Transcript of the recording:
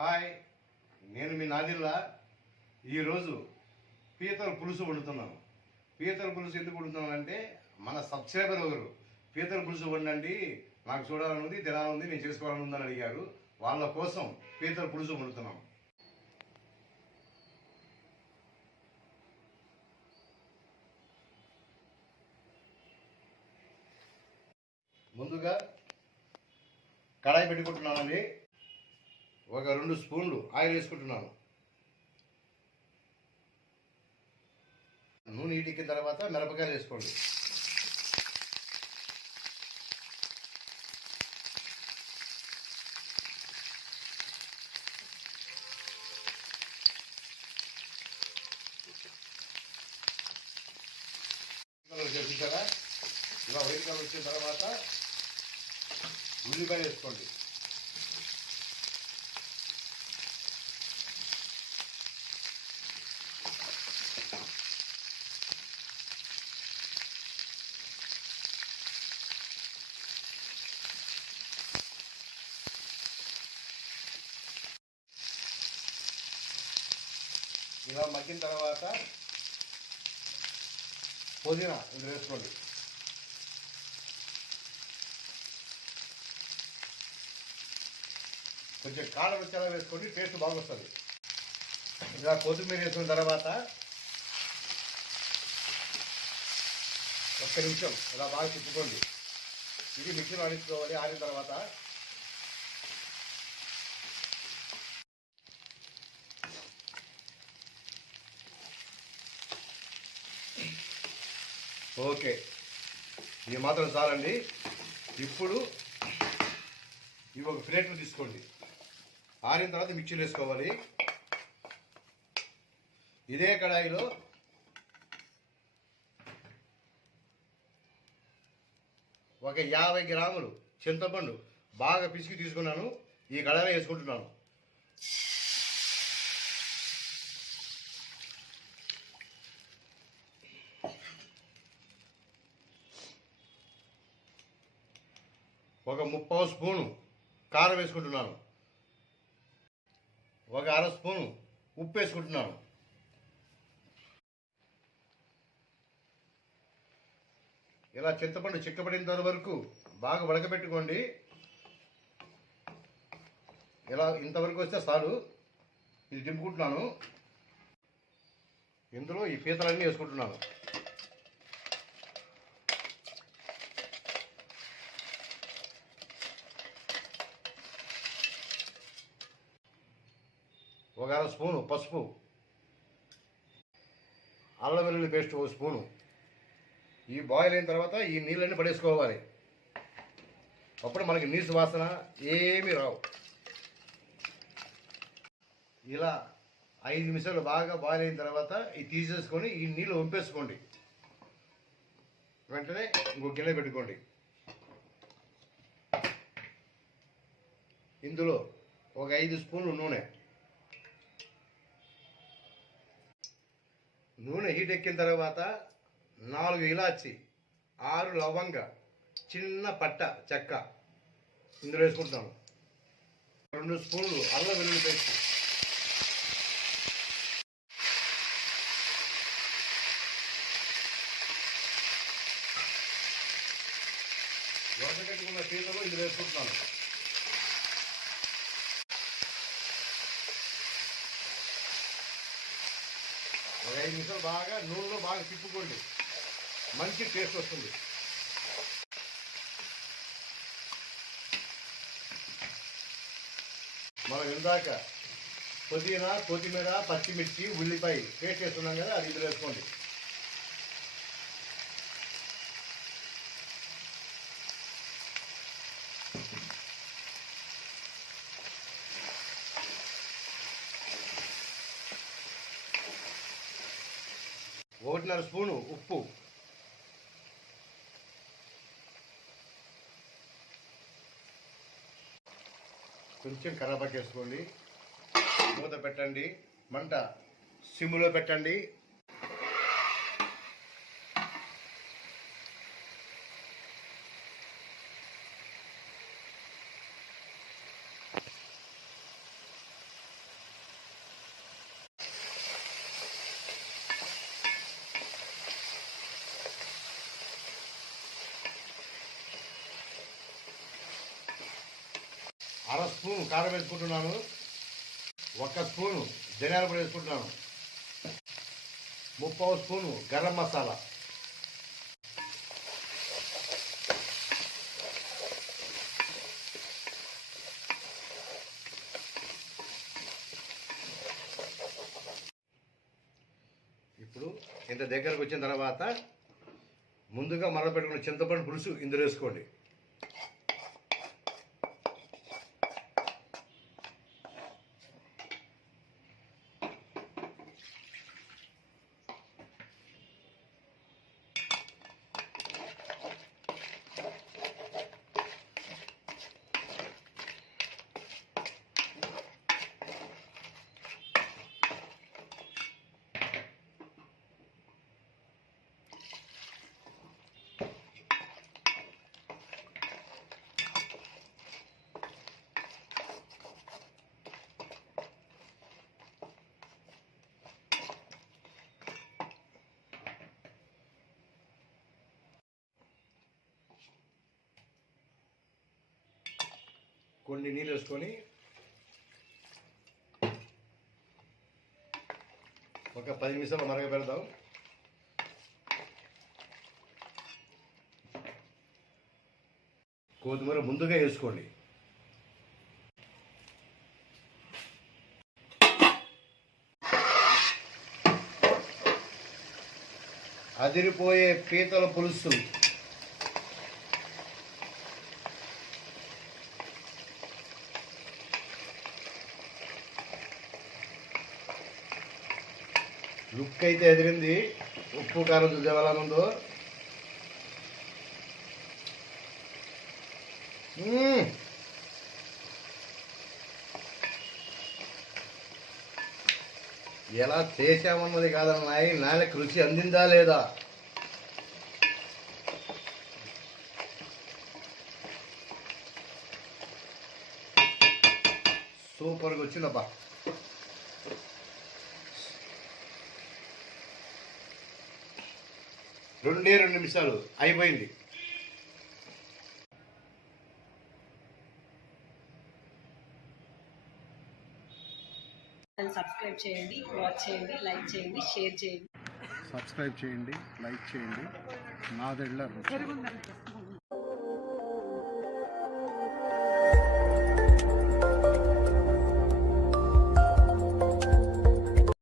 Hi నేను మీ నాదిల్లా. ఈరోజు పీతల పులుసు వండుతున్నాను. పీతల పులుసు ఎందుకు వండుతున్నానంటే మన సబ్స్క్రైబర్ ఒకరు పీతల పులుసు వండండి నాకు చూడాలని ఉంది తినాలని ఉంది నేను చేసుకోవాలని ఉందని అడిగారు. వాళ్ళ కోసం పీతల పులుసు వండుతున్నాం. ముందుగా కడాయి పెట్టుకుంటున్నానండి. ఒక రెండు స్పూన్లు ఆయిల్ వేసుకుంటున్నాను నూనె ఇటికిన తర్వాత మిరపకాయలు వేసుకోండి కలర్ చూసారా ఇలా వైట్ కలర్ వచ్చిన తర్వాత ఉల్లిపాయ వేసుకోండి ఇలా మగ్గిన తర్వాత పుదీనా ఇది వేసుకోండి. కొంచెం కారం వచ్చేలా వేసుకోండి టేస్ట్ బాగొస్తుంది. ఇలా కొత్తిమీర వేసుకున్న తర్వాత ఒక్క నిమిషం ఇలా బాగా తిప్పుకోండి ఇది మిక్సీలో ఆడించుకోవాలి ఆడిన తర్వాత ఓకే. ఇది మాత్రం చాలండి. ఇప్పుడు ఇవి ఒక ప్లేట్లు తీసుకోండి. ఆరిన తర్వాత మిక్చర్ వేసుకోవాలి. ఇదే కడాయిలో ఒక యాభై గ్రాములు చింతపండు బాగా పిసికి తీసుకున్నాను. ఈ కడాయిలో వేసుకుంటున్నాను. ఒక ముప్పావు స్పూను కారం వేసుకుంటున్నాను. ఒక అర స్పూను ఉప్పు వేసుకుంటున్నాను. ఇలా చింతపండు చిక్కబడిన వరకు బాగా ఉడకబెట్టుకోండి ఇలా ఇంతవరకు వస్తే చాలు. ఇది దింపుకుంటున్నాను. ఇందులో ఈ పీతలన్నీ వేసుకుంటున్నాను. ఒక అర స్పూను పసుపు. అల్లం వెల్లుల్లి పేస్ట్ ఒక స్పూను. ఈ బాయిల్ అయిన తర్వాత ఈ నీళ్ళన్నీ పడేసుకోవాలి. అప్పుడు మనకి నీసు వాసన ఏమీ రావు. ఇలా ఐదు నిమిషాలు బాగా బాయిల్ అయిన తర్వాత ఇది తీసేసుకొని ఈ నీళ్ళు వంపేసుకోండి. వెంటనే ఇంకో గిన్నె పెట్టుకోండి. ఇందులో ఒక ఐదు స్పూన్లు నూనె. నూనె హీట్ ఎక్కిన తర్వాత నాలుగు ఇలాచి ఆరు లవంగ చిన్న పట్ట చెక్క ఇందులో వేసుకుంటాను రెండు స్పూన్లు అల్లం వెల్లుల్లి పేస్ట్. ఉడకబెట్టుకున్న పీతలు ఇందులో వేసుకుంటున్నాను ఒక ఐదు నిమిషాలు బాగా నూనెలో బాగా తిప్పుకోండి. మంచి టేస్ట్ వస్తుంది. మనం ఇందాక పుదీనా కొత్తిమీర పచ్చిమిర్చి ఉల్లిపాయ పేస్ట్ వేస్తున్నాం కదా అది ఇందులో వేసుకోండి. ఒకటిన్నర స్పూను ఉప్పు. కొంచెం కరాబాకి వేసుకోండి మూత పెట్టండి. మంట సిమ్లో పెట్టండి. అర స్పూన్ కారం వేసుకుంటున్నాను. ఒక స్పూను ధనియాల పొడి వేసుకుంటున్నాను. ముప్పై స్పూను గరం మసాలా. ఇప్పుడు ఇంత దగ్గరకు వచ్చిన తర్వాత ముందుగా మరల పెట్టుకున్న చింతపండు పులుసు ఇందులో వేసుకోండి. కొన్ని నీళ్ళు వేసుకొని ఒక పది నిమిషాలు మరగ పెడతాం కొత్తిమీర ముందుగా వేసుకోండి. అదిరిపోయే పీతల పులుసు. లుక్ అయితే ఎదిరింది. ఉప్పు కారం చూసే ఎలా ఉందో ఎలా చేశామన్నది కాదన్నాయి నాయన రుచి అందిందా లేదా? సూపర్గా వచ్చిందబ్బా. రెండే రెండు నిమిషాలు అయిపోయింది. సబ్స్క్రైబ్ చేయండి వాచ్ చేయండి లైక్ చేయండి షేర్ చేయండి. సబ్స్క్రైబ్ చేయండి లైక్ చేయండి. నాదెళ్ళ